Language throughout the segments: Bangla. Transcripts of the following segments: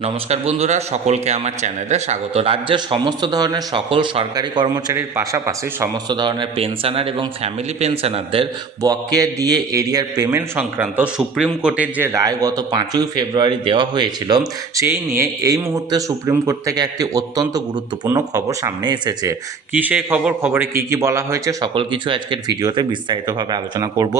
নমস্কার বন্ধুরা, সকলকে আমার চ্যানেলে স্বাগত। রাজ্যের সমস্ত ধরনের সকল সরকারি কর্মচারীর পাশাপাশি সমস্ত ধরনের পেনশনার এবং ফ্যামিলি পেনশনারদের বকেয়া ডিএ এরিয়ার পেমেন্ট সংক্রান্ত সুপ্রিম কোর্টের যে রায় গত 5ই ফেব্রুয়ারি দেওয়া হয়েছিল, সেই নিয়ে এই মুহূর্তে সুপ্রিম কোর্ট থেকে একটি অত্যন্ত গুরুত্বপূর্ণ খবর সামনে এসেছে। কী সেই খবরে কী কী বলা হয়েছে সকল কিছু আজকের ভিডিওতে বিস্তারিতভাবে আলোচনা করব।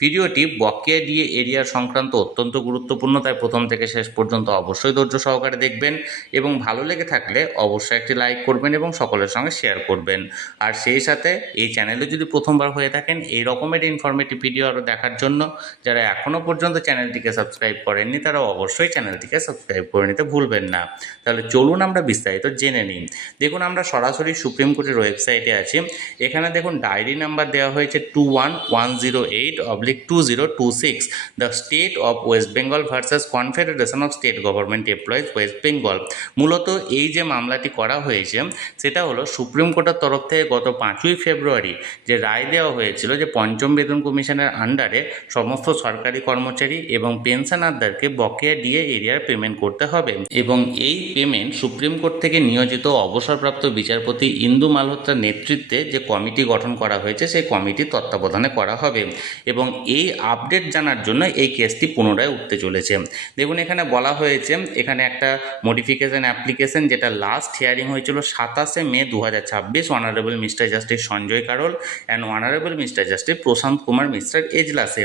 ভিডিওটি বকেয়া ডিএ এরিয়ার সংক্রান্ত অত্যন্ত গুরুত্বপূর্ণ, তাই প্রথম থেকে শেষ পর্যন্ত অবশ্যই ধৈর্য সহকারে দেখবেন এবং ভালো লেগে থাকলে অবশ্যই একটি লাইক করবেন এবং সকলের সঙ্গে শেয়ার করবেন। আর সেই সাথে এই চ্যানেলে যদি প্রথমবার হয়ে থাকেন এই রকমের ইনফরমেটিভ ভিডিও আরও দেখার জন্য যারা এখনও পর্যন্ত চ্যানেলটিকে সাবস্ক্রাইব করেননি তারা অবশ্যই চ্যানেলটিকে সাবস্ক্রাইব করে নিতে ভুলবেন না। তাহলে চলুন আমরা বিস্তারিত জেনে নিই। দেখুন, আমরা সরাসরি সুপ্রিম কোর্টের ওয়েবসাইটে আছি। এখানে দেখুন ডায়েরি নাম্বার দেওয়া হয়েছে 21108/2026, the state of West Bengal versus confederation of state government employees West Bengal. মূলত এই যে মামলাটি করা হয়েছে সেটা হলো সুপ্রিম কোর্টের তরফ থেকে গত 5ই ফেব্রুয়ারি যে রায় দেওয়া হয়েছিল যে পঞ্চম বেতন কমিশনের আন্ডারে সমস্ত সরকারি কর্মচারী এবং পেনশনারদেরকে বকেয়া ডিএ এরিয়ার পেমেন্ট করতে হবে, এবং এই পেমেন্ট সুপ্রিম কোর্ট থেকে নিয়োজিত অবসরপ্রাপ্ত বিচারপতি ইন্দু মালহোত্রার নেতৃত্বে যে কমিটি গঠন করা হয়েছে সেই কমিটির তত্ত্বাবধানে করা হবে। এবং এই আপডেট জানার জন্য এই কেসটি পুনরায় উঠতে চলেছে। দেখুন, এখানে বলা হয়েছে এখানে একটা মডিফিকেশন অ্যাপ্লিকেশন যেটা লাস্ট হিয়ারিং হয়েছিল 27শে May 2026, honourable mister justice Sanjay Karol and honourable mister justice Prashant Kumar মিশ্রার এজলাসে।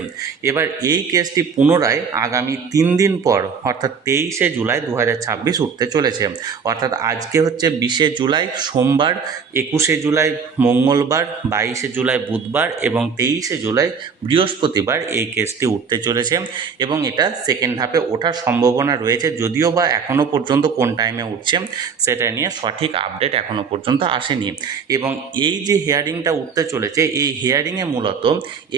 এবার এই কেসটি পুনরায় আগামী 3 দিন পর অর্থাৎ 23শে জুলাই 2026 উঠতে চলেছে। অর্থাৎ আজকে হচ্ছে 20শে জুলাই সোমবার, 21শে জুলাই মঙ্গলবার, 22শে জুলাই বুধবার এবং 23শে জুলাই বৃহস্পতিবার এই কেসটি উঠতে চলেছে। এবং এটা সেকেন্ড হাফে ওঠার সম্ভাবনা রয়েছে, যদিও বা এখনও পর্যন্ত কোন টাইমে উঠছে সেটা নিয়ে সঠিক আপডেট এখনও পর্যন্ত আসেনি। এবং এই যে হিয়ারিংটা উঠতে চলেছে, এই হিয়ারিংয়ে মূলত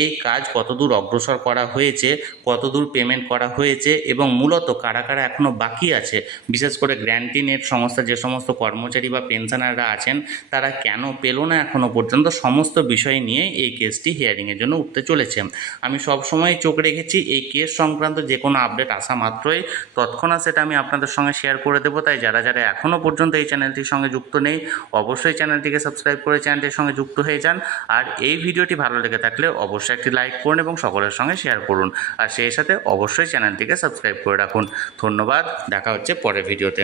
এই কাজ কতদূর অগ্রসর করা হয়েছে, কতদূর পেমেন্ট করা হয়েছে এবং মূলত কারা কারা এখনও বাকি আছে, বিশেষ করে গ্র্যান্টি নেট সংস্থা যে সমস্ত কর্মচারী বা পেনশনাররা আছেন তারা কেন পেল না এখনও পর্যন্ত, সমস্ত বিষয় নিয়ে এই কেসটি হিয়ারিংয়ের জন্য উঠতে চলেছে। আমি সবসময় চোখ রেখেছি এই কেস সংক্রান্ত যে কোনো আপডেট আসা মাত্রই তৎক্ষণাৎ সেটা আমি আপনাদের সঙ্গে শেয়ার করে দেবো। তাই যারা যারা এখনও পর্যন্ত এই চ্যানেলটির সঙ্গে যুক্ত নেই অবশ্যই চ্যানেলটিকে সাবস্ক্রাইব করে চ্যানেলটির সঙ্গে যুক্ত হয়ে যান। আর এই ভিডিওটি ভালো লেগে থাকলে অবশ্যই একটি লাইক করুন এবং সকলের সঙ্গে শেয়ার করুন। আর সেই সাথে অবশ্যই চ্যানেলটিকে সাবস্ক্রাইব করে রাখুন। ধন্যবাদ, দেখা হচ্ছে পরের ভিডিওতে।